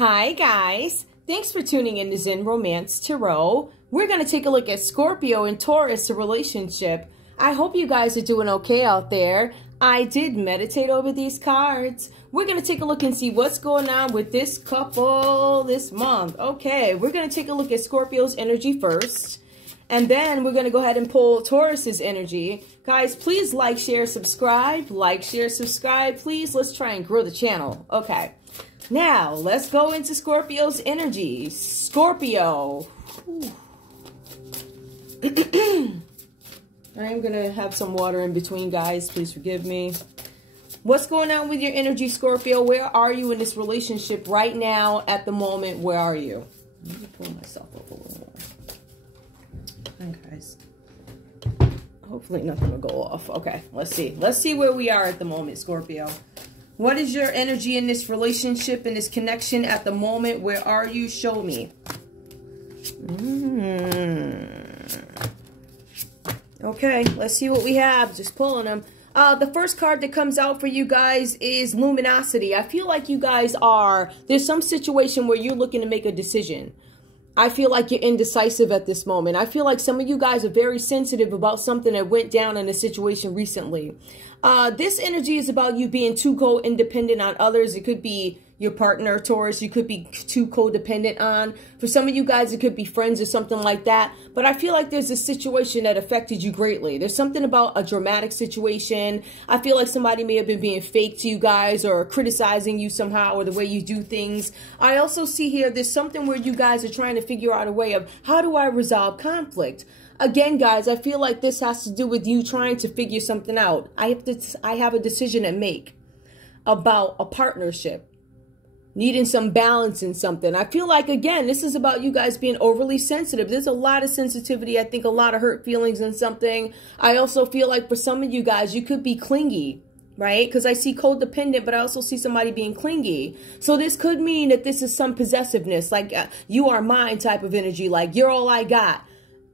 Hi guys, thanks for tuning in to Zen Romance Tarot. We're going to take a look at Scorpio and Taurus, a relationship. I hope you guys are doing okay out there. I did meditate over these cards. We're going to take a look and see what's going on with this couple this month. Okay, we're going to take a look at Scorpio's energy first. And then we're going to go ahead and pull Taurus's energy. Guys, please like, share, subscribe. Like, share, subscribe. Please, let's try and grow the channel. Okay. Now, let's go into Scorpio's energy. Scorpio. I'm going to have some water in between, guys. Please forgive me. What's going on with your energy, Scorpio? Where are you in this relationship right now at the moment? Where are you? Let me pull myself up a little more. Okay, guys. Hopefully nothing will go off. Okay, let's see. Let's see where we are at the moment, Scorpio. What is your energy in this relationship, in this connection at the moment? Where are you? Show me. Okay, let's see what we have. Just pulling them. The first card that comes out for you guys is luminosity. I feel like you guys there's some situation where you're looking to make a decision. I feel like you're indecisive at this moment. I feel like some of you guys are very sensitive about something that went down in a situation recently. This energy is about you being too co-independent on others. It could be your partner, Taurus. You could be too codependent on. For some of you guys, it could be friends or something like that. But I feel like there's a situation that affected you greatly. There's something about a dramatic situation. I feel like somebody may have been being fake to you guys or criticizing you somehow or the way you do things. I also see here there's something where you guys are trying to figure out a way of how do I resolve conflict? Again, guys, I feel like this has to do with you trying to figure something out. I have a decision to make about a partnership. Needing some balance in something. I feel like, again, this is about you guys being overly sensitive. There's a lot of sensitivity. I think a lot of hurt feelings in something. I also feel like for some of you guys, you could be clingy, right? Because I see codependent, but I also see somebody being clingy. So this could mean that this is some possessiveness, like you are mine type of energy, like you're all I got.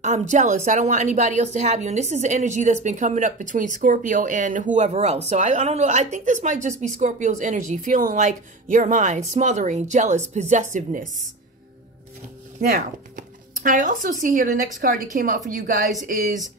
I'm jealous. I don't want anybody else to have you. And this is the energy that's been coming up between Scorpio and whoever else. So I don't know. I think this might just be Scorpio's energy, feeling like you're mine, smothering, jealous, possessiveness. Now, I also see here the next card that came out for you guys is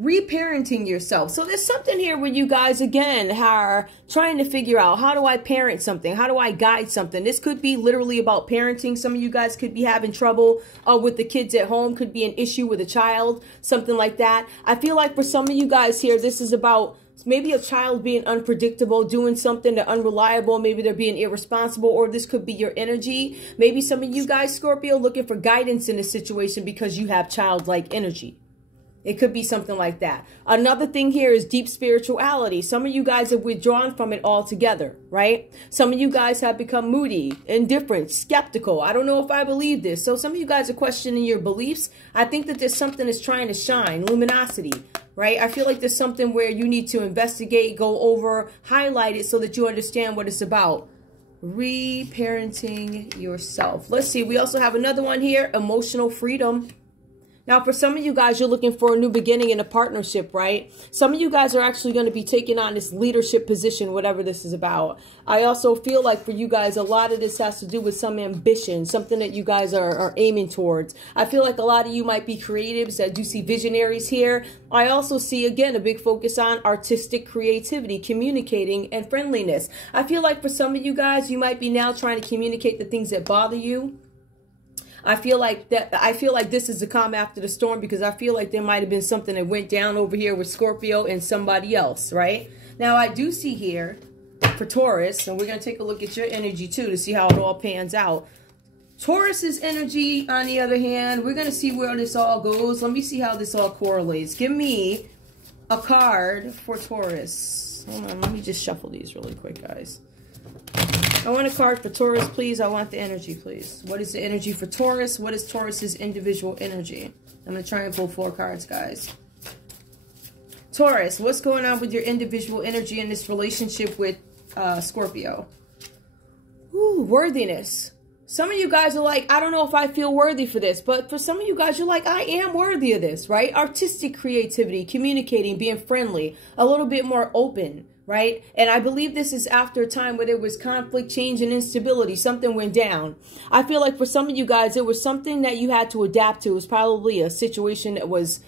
reparenting yourself. So there's something here where you guys, again, are trying to figure out, how do I parent something? How do I guide something? This could be literally about parenting. Some of you guys could be having trouble with the kids at home. Could be an issue with a child, something like that. I feel like for some of you guys here, this is about maybe a child being unpredictable, doing something that's unreliable. Maybe they're being irresponsible, or this could be your energy. Maybe some of you guys, Scorpio, looking for guidance in a situation because you have childlike energy. It could be something like that. Another thing here is deep spirituality. Some of you guys have withdrawn from it altogether, right? Some of you guys have become moody, indifferent, skeptical. I don't know if I believe this. So some of you guys are questioning your beliefs. I think that there's something that's trying to shine, luminosity, right? I feel like there's something where you need to investigate, go over, highlight it so that you understand what it's about. Reparenting yourself. Let's see. We also have another one here, emotional freedom. Now, for some of you guys, you're looking for a new beginning in a partnership, right? Some of you guys are actually going to be taking on this leadership position, whatever this is about. I also feel like for you guys, a lot of this has to do with some ambition, something that you guys are aiming towards. I feel like a lot of you might be creatives. I do see visionaries here. I also see, again, a big focus on artistic creativity, communicating, and friendliness. I feel like for some of you guys, you might be now trying to communicate the things that bother you. I feel like this is the calm after the storm, because I feel like there might have been something that went down over here with Scorpio and somebody else, right? Now, I do see here for Taurus, and we're going to take a look at your energy too to see how it all pans out. Taurus's energy, on the other hand, we're going to see where this all goes. Let me see how this all correlates. Give me a card for Taurus. Hold on, let me just shuffle these really quick, guys. I want a card for Taurus, please. I want the energy, please. What is the energy for Taurus? What is Taurus's individual energy? I'm going to try and pull 4 cards, guys. Taurus, what's going on with your individual energy in this relationship with Scorpio? Ooh, worthiness. Some of you guys are like, I don't know if I feel worthy for this. But for some of you guys, you're like, I am worthy of this, right? Artistic creativity, communicating, being friendly, a little bit more open, right? And I believe this is after a time where there was conflict, change, and instability. Something went down. I feel like for some of you guys, it was something that you had to adapt to. It was probably a situation that was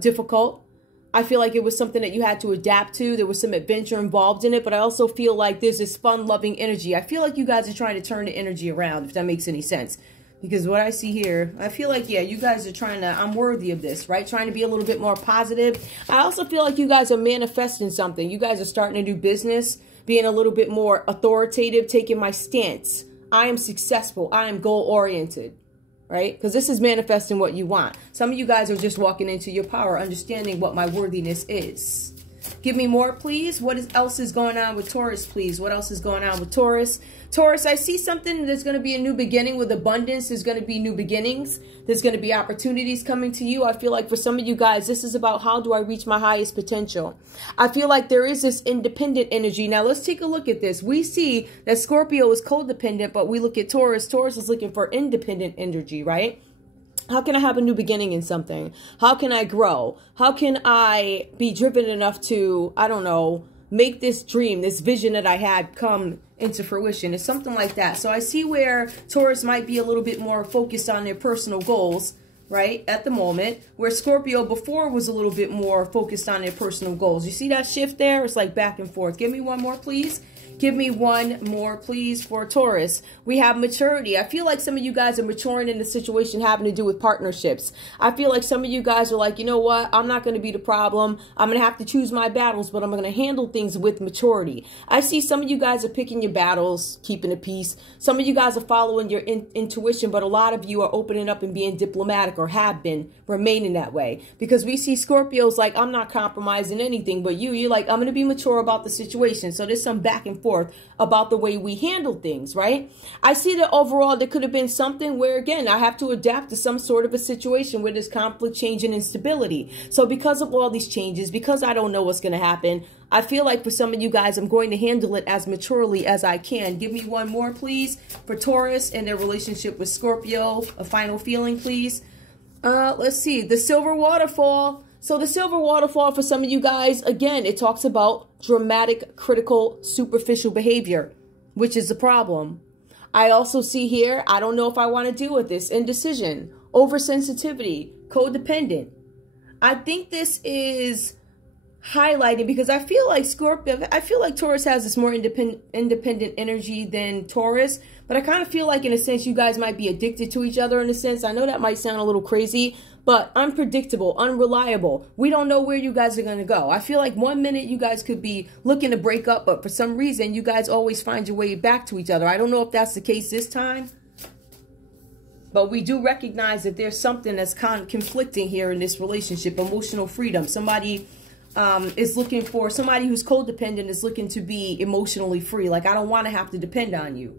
difficult. I feel like it was something that you had to adapt to. There was some adventure involved in it, but I also feel like there's this fun-loving energy. I feel like you guys are trying to turn the energy around, if that makes any sense. Because what I see here, I feel like, yeah, you guys are trying to, I'm worthy of this, right? Trying to be a little bit more positive. I also feel like you guys are manifesting something. You guys are starting to do business, being a little bit more authoritative, taking my stance. I am successful. I am goal-oriented, right? Because this is manifesting what you want. Some of you guys are just walking into your power, understanding what my worthiness is. Give me more, please. What else is going on with Taurus, please? What else is going on with Taurus? Taurus, I see something. There's going to be a new beginning with abundance. There's going to be new beginnings. There's going to be opportunities coming to you. I feel like for some of you guys, this is about how do I reach my highest potential? I feel like there is this independent energy. Now, let's take a look at this. We see that Scorpio is codependent, but we look at Taurus. Taurus is looking for independent energy, right? How can I have a new beginning in something? How can I grow? How can I be driven enough to, I don't know, make this dream, this vision that I had come into fruition? It's something like that. So I see where Taurus might be a little bit more focused on their personal goals, right, at the moment, where Scorpio before was a little bit more focused on their personal goals. You see that shift there? It's like back and forth. Give me one more, please. Give me one more, please, for Taurus. We have maturity. I feel like some of you guys are maturing in the situation having to do with partnerships. I feel like some of you guys are like, you know what? I'm not going to be the problem. I'm going to have to choose my battles, but I'm going to handle things with maturity. I see some of you guys are picking your battles, keeping the peace. Some of you guys are following your intuition, but a lot of you are opening up and being diplomatic, or have been remaining that way. Because we see Scorpios like, I'm not compromising anything, but you're like, I'm going to be mature about the situation. So there's some back and forth about the way we handle things, right? I see that overall there could have been something where, again, I have to adapt to some sort of a situation where there's conflict, change, and instability. So because of all these changes, because I don't know what's going to happen, I feel like for some of you guys, I'm going to handle it as maturely as I can. Give me one more, please, for Taurus and their relationship with Scorpio. A final feeling, please. Let's see. The Silver Waterfall. So the Silver Waterfall for some of you guys, again, it talks about dramatic, critical, superficial behavior, which is the problem. I also see here, I don't know if I want to deal with this, indecision, oversensitivity, codependent. I think this is highlighting because I feel like Scorpio, I feel like Taurus has this more independent energy than Taurus, but I kind of feel like in a sense you guys might be addicted to each other in a sense. I know that might sound a little crazy, but unpredictable, unreliable. We don't know where you guys are going to go. I feel like one minute you guys could be looking to break up, but for some reason you guys always find your way back to each other. I don't know if that's the case this time, but we do recognize that there's something that's conflicting here in this relationship. Emotional freedom. Somebody is looking for, somebody who's codependent is looking to be emotionally free. Like, I don't want to have to depend on you,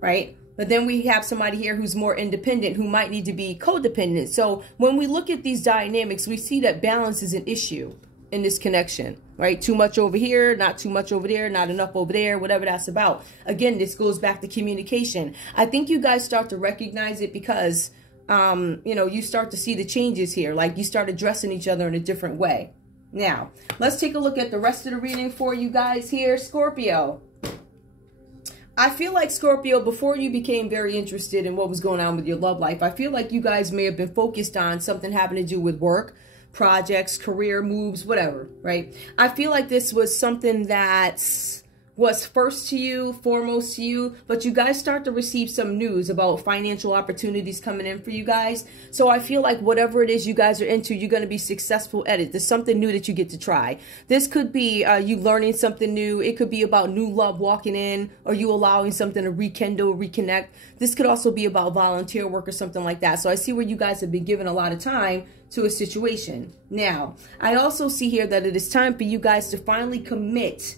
right? But then we have somebody here who's more independent who might need to be codependent. So when we look at these dynamics, we see that balance is an issue in this connection, right? Too much over here, not too much over there, not enough over there, whatever that's about. Again, this goes back to communication. I think you guys start to recognize it because, you know, you start to see the changes here. Like, you start addressing each other in a different way. Now, let's take a look at the rest of the reading for you guys here. Scorpio. I feel like Scorpio, before you became very interested in what was going on with your love life, I feel like you guys may have been focused on something having to do with work, projects, career moves, whatever, right? I feel like this was something that was first to you, foremost to you, but you guys start to receive some news about financial opportunities coming in for you guys. So I feel like whatever it is you guys are into, you're going to be successful at it. There's something new that you get to try. This could be you learning something new. It could be about new love walking in, or you allowing something to rekindle, reconnect. This could also be about volunteer work or something like that. So I see where you guys have been given a lot of time to a situation. Now, I also see here that it is time for you guys to finally commit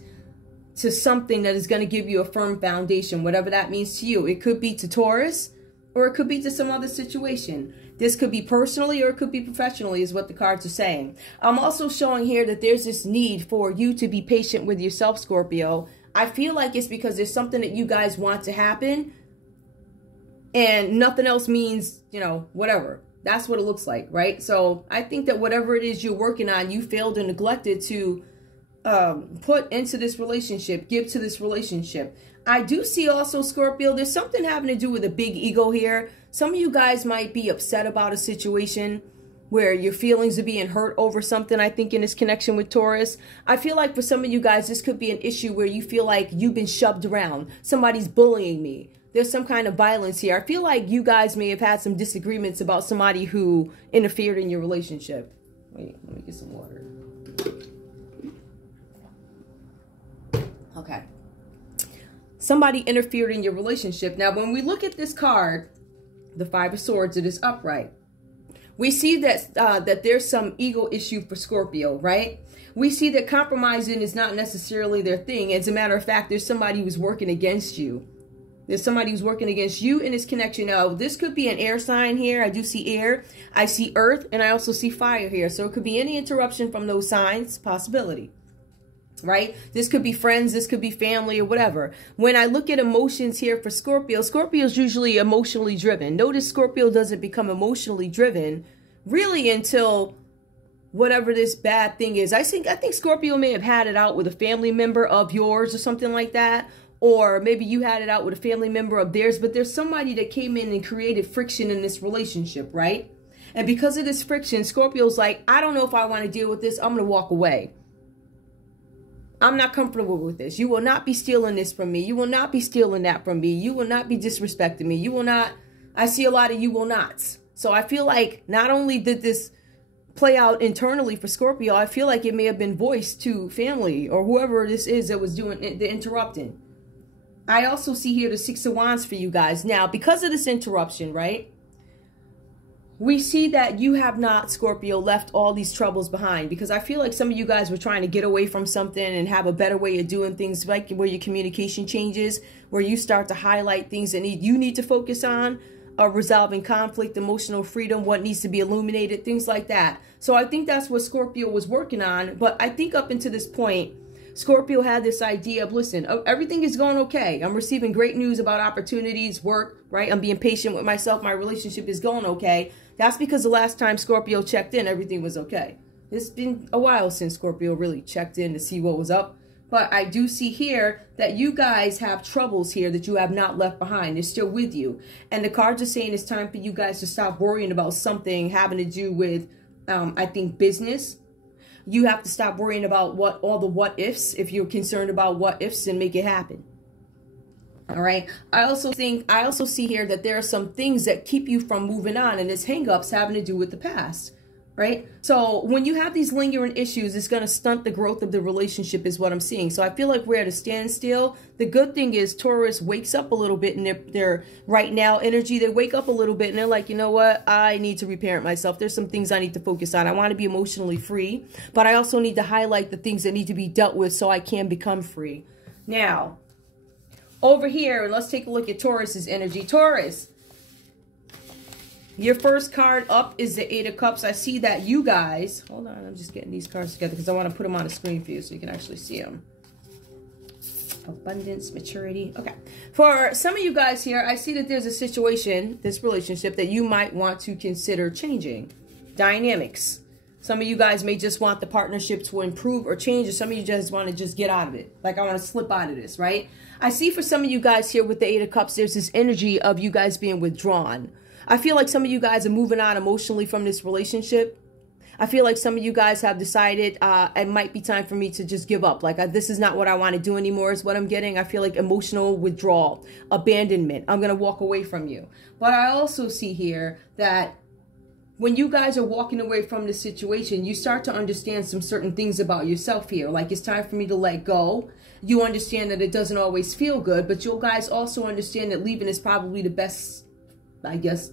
to something that is going to give you a firm foundation, whatever that means to you. It could be to Taurus, or it could be to some other situation. This could be personally, or it could be professionally, is what the cards are saying. I'm also showing here that there's this need for you to be patient with yourself, Scorpio. I feel like it's because there's something that you guys want to happen, and nothing else means, you know, whatever. That's what it looks like, right? So I think that whatever it is you're working on, you failed or neglected to put into this relationship, give to this relationship. I do see also, Scorpio, there's something having to do with a big ego here. Some of you guys might be upset about a situation where your feelings are being hurt over something, I think, in this connection with Taurus. I feel like for some of you guys, this could be an issue where you feel like you've been shoved around. Somebody's bullying me. There's some kind of violence here. I feel like you guys may have had some disagreements about somebody who interfered in your relationship. Wait, let me get some water. Okay. Somebody interfered in your relationship. Now, when we look at this card, the Five of Swords, it is upright. We see that that there's some ego issue for Scorpio, right? We see that compromising is not necessarily their thing. As a matter of fact, there's somebody who's working against you. There's somebody who's working against you in this connection. Now, this could be an air sign here. I do see air. I see earth, and I also see fire here. So it could be any interruption from those signs, possibility. Right? This could be friends, this could be family, or whatever. When I look at emotions here for Scorpio, Scorpio is usually emotionally driven. Notice Scorpio doesn't become emotionally driven really until whatever this bad thing is. I think Scorpio may have had it out with a family member of yours or something like that. Or maybe you had it out with a family member of theirs, but there's somebody that came in and created friction in this relationship, right? And because of this friction, Scorpio's like, I don't know if I want to deal with this. I'm going to walk away. I'm not comfortable with this. You will not be stealing this from me. You will not be stealing that from me. You will not be disrespecting me. You will not. I see a lot of you will nots. So I feel like not only did this play out internally for Scorpio, I feel like it may have been voiced to family or whoever this is that was doing the interrupting. I also see here the Six of Wands for you guys. Now, because of this interruption, right? We see that you have not, Scorpio, left all these troubles behind, because I feel like some of you guys were trying to get away from something and have a better way of doing things, like where your communication changes, where you start to highlight things that you need to focus on, resolving conflict, emotional freedom, what needs to be illuminated, things like that. So I think that's what Scorpio was working on. But I think up until this point, Scorpio had this idea of, listen, everything is going okay. I'm receiving great news about opportunities, work, right? I'm being patient with myself. My relationship is going okay. That's because the last time Scorpio checked in, everything was okay. It's been a while since Scorpio really checked in to see what was up. But I do see here that you guys have troubles here that you have not left behind. They're still with you. And the cards are saying it's time for you guys to stop worrying about something having to do with, I think, business. You have to stop worrying about all the what ifs, if you're concerned about what ifs, and make it happen. All right. I also see here that there are some things that keep you from moving on, and it's hang-ups having to do with the past, right? So when you have these lingering issues, it's going to stunt the growth of the relationship is what I'm seeing. So I feel like we're at a standstill. The good thing is Taurus wakes up a little bit in their right now energy. They wake up a little bit and they're like, you know what? I need to reparent myself. There's some things I need to focus on. I want to be emotionally free, but I also need to highlight the things that need to be dealt with so I can become free. Now, over here, let's take a look at Taurus's energy. Taurus, your first card up is the Eight of Cups. I see that you guys, hold on, I'm just getting these cards together because I want to put them on the screen for you so you can actually see them. Abundance, maturity. Okay. For some of you guys here, I see that there's a situation, this relationship, that you might want to consider changing. Dynamics. Some of you guys may just want the partnership to improve or change, or some of you just want to just get out of it. Like, I want to slip out of this, right? I see for some of you guys here with the Eight of Cups, there's this energy of you guys being withdrawn. I feel like some of you guys are moving on emotionally from this relationship. I feel like some of you guys have decided it might be time for me to just give up. Like, this is not what I want to do anymore is what I'm getting. I feel like emotional withdrawal, abandonment. I'm going to walk away from you. But I also see here that when you guys are walking away from this situation, you start to understand some certain things about yourself here. Like, it's time for me to let go. You understand that it doesn't always feel good, but you guys also understand that leaving is probably the best, I guess,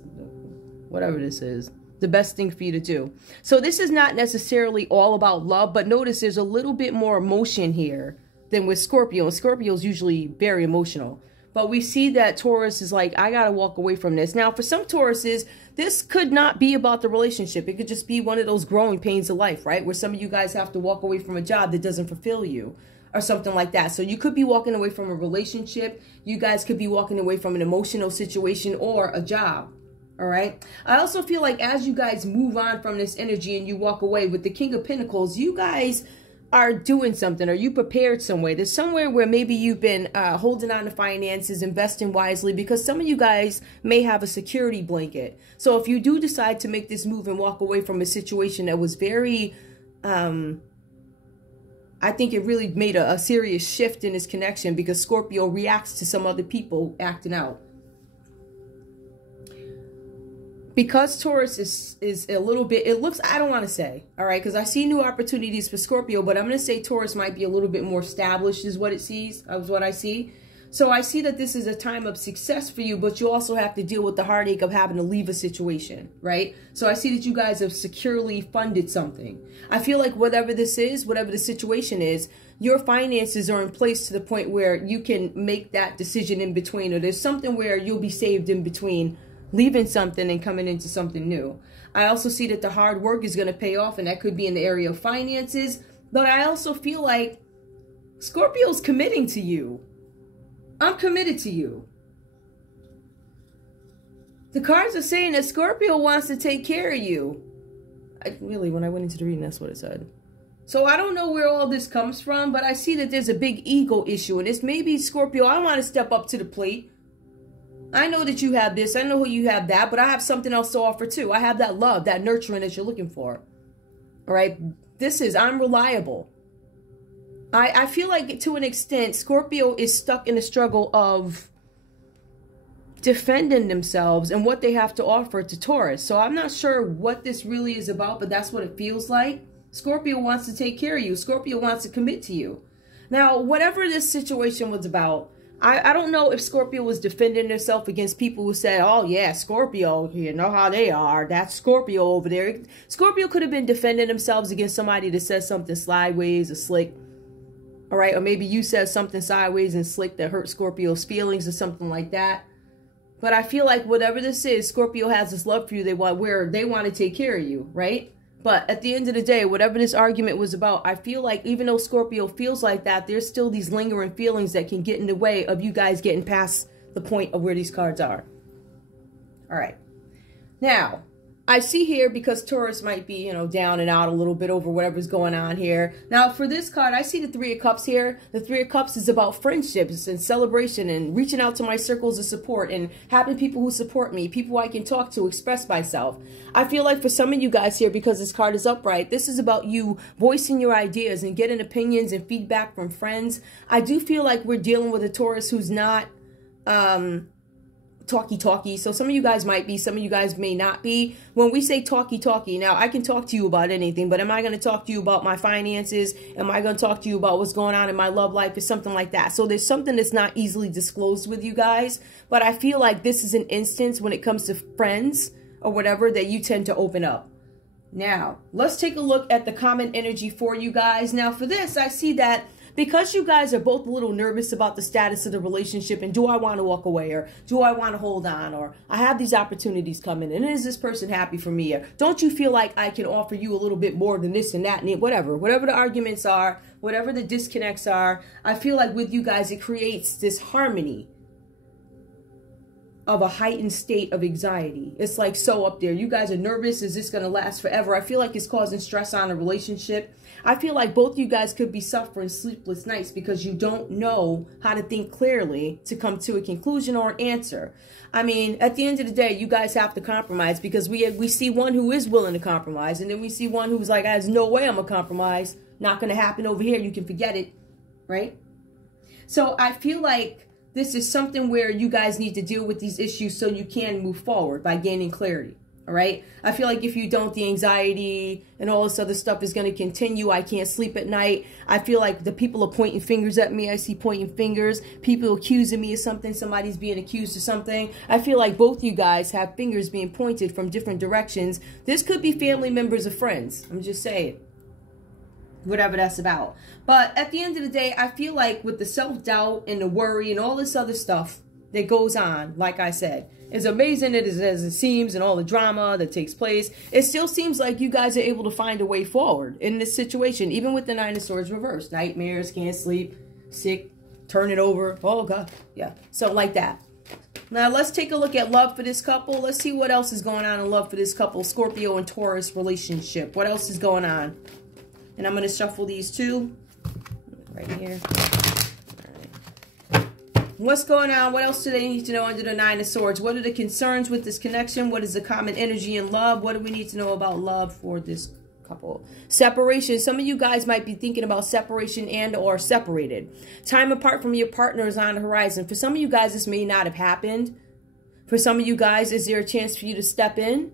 whatever this is, the best thing for you to do. So this is not necessarily all about love, but notice there's a little bit more emotion here than with Scorpio. And Scorpio is usually very emotional. But we see that Taurus is like, I got to walk away from this. Now, for some Tauruses, this could not be about the relationship. It could just be one of those growing pains of life, right? Where some of you guys have to walk away from a job that doesn't fulfill you or something like that. So you could be walking away from a relationship. You guys could be walking away from an emotional situation or a job. All right. I also feel like as you guys move on from this energy and you walk away with the King of Pentacles, you guys are doing something. Are you prepared some way? There's somewhere where maybe you've been holding on to finances, investing wisely, because some of you guys may have a security blanket. So if you do decide to make this move and walk away from a situation that was very, I think it really made a serious shift in this connection, because Scorpio reacts to some other people acting out. Because Taurus is a little bit, it looks, I don't want to say, all right, because I see new opportunities for Scorpio, but I'm going to say Taurus might be a little bit more established is what it sees, is what I see. So I see that this is a time of success for you, but you also have to deal with the heartache of having to leave a situation, right? So I see that you guys have securely funded something. I feel like whatever this is, whatever the situation is, your finances are in place to the point where you can make that decision in between, or there's something where you'll be saved in between leaving something and coming into something new. I also see that the hard work is going to pay off, and that could be in the area of finances. But I also feel like Scorpio's committing to you. I'm committed to you. The cards are saying that Scorpio wants to take care of you. Really, when I went into the reading, that's what it said. So I don't know where all this comes from, but I see that there's a big ego issue. And it's maybe, Scorpio, I want to step up to the plate. I know that you have this. I know you have that. But I have something else to offer too. I have that love, that nurturing that you're looking for. All right? I'm reliable. I feel like to an extent, Scorpio is stuck in the struggle of defending themselves and what they have to offer to Taurus. So I'm not sure what this really is about, but that's what it feels like. Scorpio wants to take care of you. Scorpio wants to commit to you. Now, whatever this situation was about, I don't know if Scorpio was defending herself against people who said, oh yeah, Scorpio, you know how they are. That's Scorpio over there. Scorpio could have been defending themselves against somebody that says something sideways or slick. All right, or maybe you said something sideways and slick that hurt Scorpio's feelings or something like that. But I feel like whatever this is, Scorpio has this love for you. They want to take care of you, right? But at the end of the day, whatever this argument was about, I feel like even though Scorpio feels like that, there's still these lingering feelings that can get in the way of you guys getting past the point of where these cards are. All right. Now, I see here, because Taurus might be, down and out a little bit over whatever's going on here. Now, for this card, I see the Three of Cups here. The Three of Cups is about friendships and celebration and reaching out to my circles of support and having people who support me, people I can talk to, express myself. I feel like for some of you guys here, because this card is upright, this is about you voicing your ideas and getting opinions and feedback from friends. I do feel like we're dealing with a Taurus who's not talky. So some of you guys might be, some of you guys may not be. When we say talky, now I can talk to you about anything, but am I going to talk to you about my finances? Am I going to talk to you about what's going on in my love life or something like that? So there's something that's not easily disclosed with you guys, but I feel like this is an instance when it comes to friends or whatever that you tend to open up. Now, let's take a look at the common energy for you guys. Now for this, I see that because you guys are both a little nervous about the status of the relationship and do I want to walk away or do I want to hold on or I have these opportunities coming and is this person happy for me or don't you feel like I can offer you a little bit more than this and that and whatever the arguments are, whatever the disconnects are, I feel like with you guys it creates this harmony of a heightened state of anxiety. It's like so up there. You guys are nervous. Is this going to last forever? I feel like it's causing stress on a relationship. I feel like both you guys could be suffering sleepless nights because you don't know how to think clearly to come to a conclusion or an answer. I mean, at the end of the day, you guys have to compromise because we see one who is willing to compromise and then we see one who's like, there's no way I'm going to compromise. Not going to happen over here. You can forget it, right? So I feel like this is something where you guys need to deal with these issues so you can move forward by gaining clarity. All right. I feel like if you don't, the anxiety and all this other stuff is going to continue. I can't sleep at night. I feel like the people are pointing fingers at me. I see pointing fingers, people accusing me of something. Somebody's being accused of something. I feel like both you guys have fingers being pointed from different directions. This could be family members or friends. I'm just saying. Whatever that's about. But at the end of the day, I feel like with the self-doubt and the worry and all this other stuff that goes on, like I said, as amazing as it seems and all the drama that takes place, it still seems like you guys are able to find a way forward in this situation, even with the Nine of Swords reversed. Nightmares, can't sleep, sick, turn it over. Oh, God. Yeah, something like that. Now, let's take a look at love for this couple. Let's see what else is going on in love for this couple, Scorpio and Taurus relationship. What else is going on? And I'm going to shuffle these too. Right here. What's going on? What else do they need to know under the Nine of Swords? What are the concerns with this connection? What is the common energy in love? What do we need to know about love for this couple? Separation. Some of you guys might be thinking about separation and or separated. Time apart from your partner is on the horizon. For some of you guys, this may not have happened. For some of you guys, is there a chance for you to step in?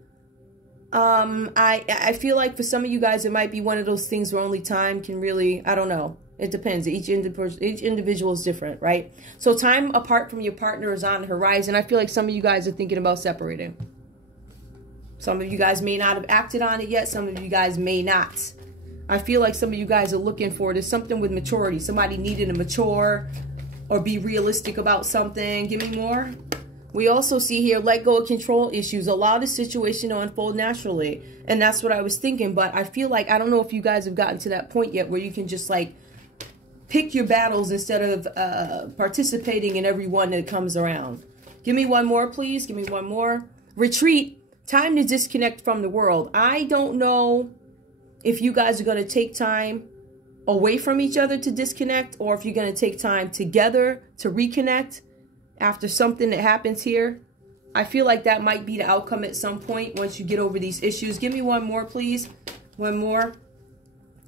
I feel like for some of you guys, it might be one of those things where only time can really, I don't know. It depends. Each individual is different, right? So time apart from your partner is on the horizon. I feel like some of you guys are thinking about separating. Some of you guys may not have acted on it yet. Some of you guys may not. I feel like some of you guys are looking for it. There's something with maturity. Somebody needing to mature or be realistic about something. Give me more. We also see here, let go of control issues. Allow the situation to unfold naturally. And that's what I was thinking. But I feel like, I don't know if you guys have gotten to that point yet where you can just like pick your battles instead of participating in every one that comes around. Give me one more, please. Give me one more. Retreat. Time to disconnect from the world. I don't know if you guys are going to take time away from each other to disconnect, or if you're going to take time together to reconnect after something that happens here. I feel like that might be the outcome at some point once you get over these issues. Give me one more, please. One more.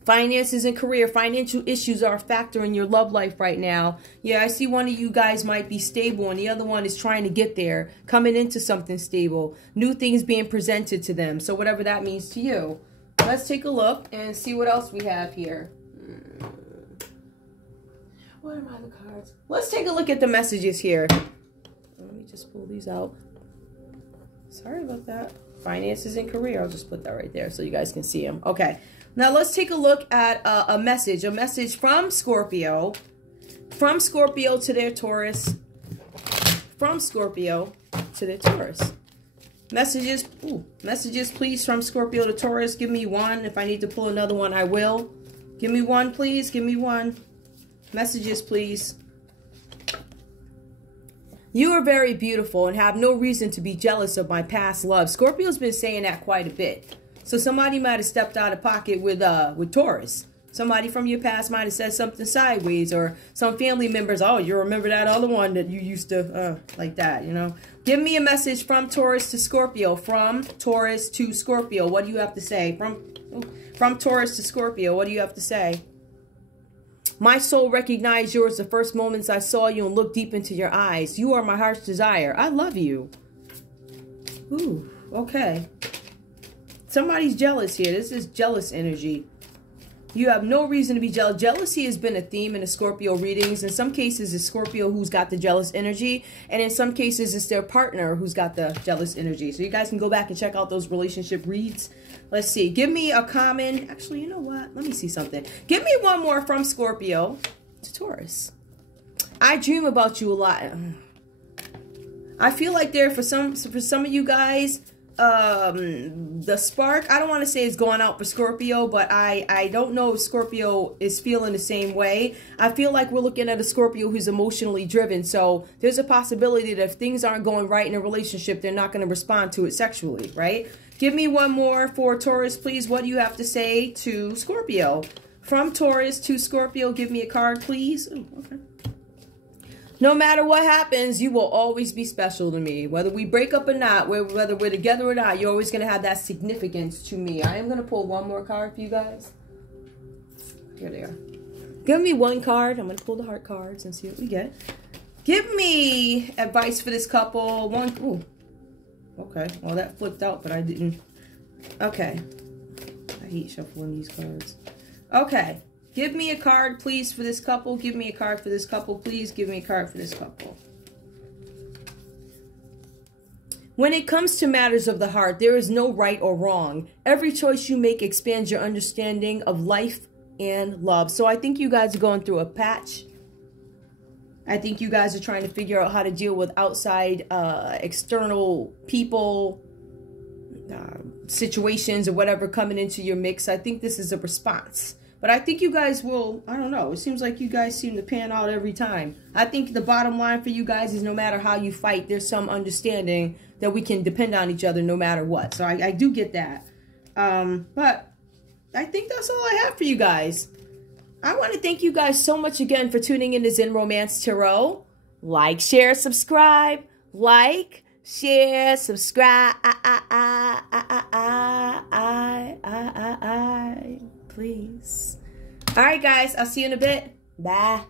Finances and career. Financial issues are a factor in your love life right now. Yeah, I see one of you guys might be stable and the other one is trying to get there, coming into something stable. New things being presented to them. So whatever that means to you. Let's take a look and see what else we have here. What are my other cards? Let's take a look at the messages here. Let me just pull these out. Sorry about that. Finances and career. I'll just put that right there so you guys can see them. Okay. Now let's take a look at a message from Scorpio. From Scorpio to their Taurus. From Scorpio to their Taurus. Messages, messages please from Scorpio to Taurus. Give me one. If I need to pull another one, I will. Give me one, please. Give me one. Messages, please. You are very beautiful and have no reason to be jealous of my past love. Scorpio's been saying that quite a bit. So somebody might have stepped out of pocket with Taurus. Somebody from your past might have said something sideways, or some family members, oh, you remember that other one that you used to, like that, you know. Give me a message from Taurus to Scorpio. From Taurus to Scorpio. What do you have to say? From Taurus to Scorpio. What do you have to say? My soul recognized yours the first moments I saw you and looked deep into your eyes. You are my heart's desire. I love you. Ooh, okay. Somebody's jealous here. This is jealous energy. You have no reason to be jealous. Jealousy has been a theme in the Scorpio readings. In some cases, it's Scorpio who's got the jealous energy. And in some cases, it's their partner who's got the jealous energy. So you guys can go back and check out those relationship reads. Let's see. Give me a common... Actually, you know what? Let me see something. Give me one more from Scorpio to Taurus. I dream about you a lot. I feel like there for some of you guys... the spark, I don't want to say it's going out for Scorpio, but I don't know if Scorpio is feeling the same way. I feel like we're looking at a Scorpio who's emotionally driven. So there's a possibility that if things aren't going right in a relationship, they're not going to respond to it sexually, right? Give me one more for Taurus, please. What do you have to say to Scorpio? From Taurus to Scorpio, give me a card, please. Ooh, okay. No matter what happens, you will always be special to me. Whether we break up or not, whether we're together or not, you're always going to have that significance to me. I am going to pull one more card for you guys. Here they are. Give me one card. I'm going to pull the heart cards and see what we get. Give me advice for this couple. One. Ooh. Okay. Well, that flipped out, but I didn't. Okay. I hate shuffling these cards. Okay. Give me a card, please, for this couple. Give me a card for this couple, please. Give me a card for this couple. When it comes to matters of the heart, there is no right or wrong. Every choice you make expands your understanding of life and love. So I think you guys are going through a patch. I think you guys are trying to figure out how to deal with outside external people, situations or whatever coming into your mix. I think this is a response. But I think you guys will, I don't know, it seems like you guys seem to pan out every time. I think the bottom line for you guys is no matter how you fight, there's some understanding that we can depend on each other no matter what. So I do get that. But I think that's all I have for you guys. I want to thank you guys so much again for tuning in to Zen Romance Tarot. Like, share, subscribe. Like, share, subscribe. Please. All right, guys. I'll see you in a bit. Bye.